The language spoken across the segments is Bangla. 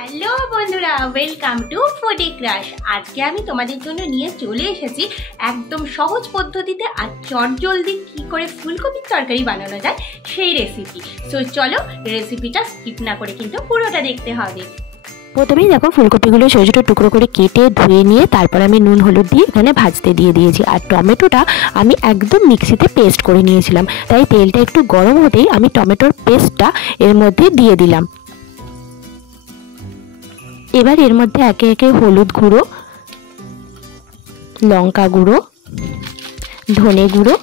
হ্যালো বন্ধুরা, ওয়েলকাম টু ফুডি ক্রাশ। আজকে আমি তোমাদের জন্য নিয়ে চলে এসেছি একদম সহজ পদ্ধতিতে আর চটজলদি কি করে ফুলকপির তরকারি বানানো যায় সেই রেসিপি। সো চলো রেসিপিটা স্কিপ না করে কিন্তু পুরোটা দেখতে হবে। প্রথমেই দেখো ফুলকপিগুলো ছোটো ছোটো টুকরো করে কেটে ধুয়ে নিয়ে তারপর আমি নুন হলুদ দিয়ে এখানে ভাজতে দিয়ে দিয়েছি। আর টমেটোটা আমি একদম মিক্সিতে পেস্ট করে নিয়েছিলাম, তাই তেলটা একটু গরম হতেই আমি টমেটোর পেস্টটা এর মধ্যে দিয়ে দিলাম। এবার এর মধ্যে একে একে হলুদ গুঁড়ো, লঙ্কা গুঁড়ো, ধনে গুঁড়ো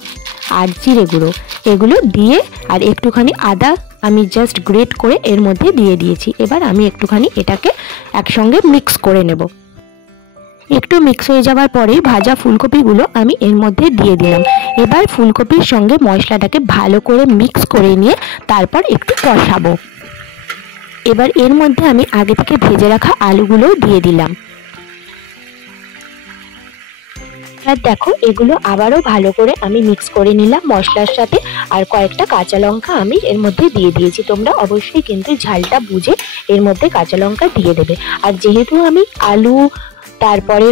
আর জিরে গুঁড়ো এগুলো দিয়ে আর একটুখানি আদা আমি জাস্ট গ্রেট করে এর মধ্যে দিয়ে দিয়েছি। এবার আমি একটুখানি এটাকে একসঙ্গে মিক্স করে নেব। একটু মিক্স হয়ে যাওয়ার পরেই ভাজা ফুলকপিগুলো আমি এর মধ্যে দিয়ে দিলাম। এবার ফুলকপির সঙ্গে মশলাটাকে ভালো করে মিক্স করে নিয়ে তারপর একটু কষাবো। এবার এর মধ্যে আমি আগে থেকে ভেজে রাখা আলুগুলোও দিয়ে দিলাম। আর দেখো এগুলো আবারও ভালো করে আমি মিক্স করে নিলাম মশলার সাথে। আর কয়েকটা কাঁচা লঙ্কা আমি এর মধ্যে দিয়ে দিয়েছি। তোমরা অবশ্যই কিন্তু ঝালটা বুঝে এর মধ্যে কাঁচা লঙ্কা দিয়ে দেবে। আর যেহেতু আমি আলু তারপরে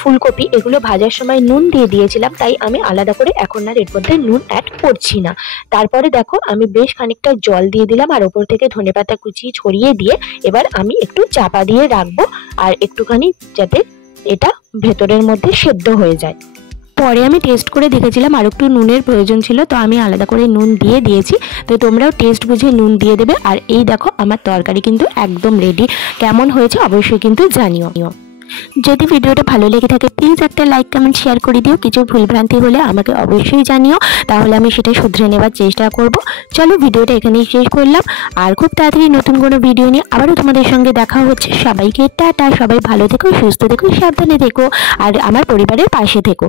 ফুলকপি এগুলো ভাজার সময় নুন দিয়ে দিয়েছিলাম, তাই আমি আলাদা করে এখন আর এর মধ্যে নুন অ্যাড করছি না। তারপরে দেখো আমি বেশ খানিকটা জল দিয়ে দিলাম আর ওপর থেকে ধনেপাতা কুচি ছড়িয়ে দিয়ে এবার আমি একটু চাপা দিয়ে রাখবো আর একটুখানি যাতে এটা ভেতরের মধ্যে সেদ্ধ হয়ে যায়। পরে আমি টেস্ট করে দেখেছিলাম আর একটু নুনের প্রয়োজন ছিল, তো আমি আলাদা করে নুন দিয়ে দিয়েছি। তো তোমরাও টেস্ট বুঝে নুন দিয়ে দেবে। আর এই দেখো আমার তরকারি কিন্তু একদম রেডি। কেমন হয়েছে অবশ্যই কিন্তু জানিও। যদি ভিডিওটা ভালো লেগে থাকে প্লিজ একটা লাইক কমেন্ট শেয়ার করে দিও। কিছু ভুলভ্রান্তি হলে আমাকে অবশ্যই জানিও, তাহলে আমি সেটা শুধরে নেওয়ার চেষ্টা করব। চলো ভিডিওটা এখানেই শেষ করলাম, আর খুব তাড়াতাড়ি নতুন কোনো ভিডিও নিয়ে আবারও তোমাদের সঙ্গে দেখা হচ্ছে। সবাইকে টাটা, সবাই ভালো থেকো, সুস্থ থেকো, সাবধানে থেকো আর আমার পরিবারের পাশে থেকো।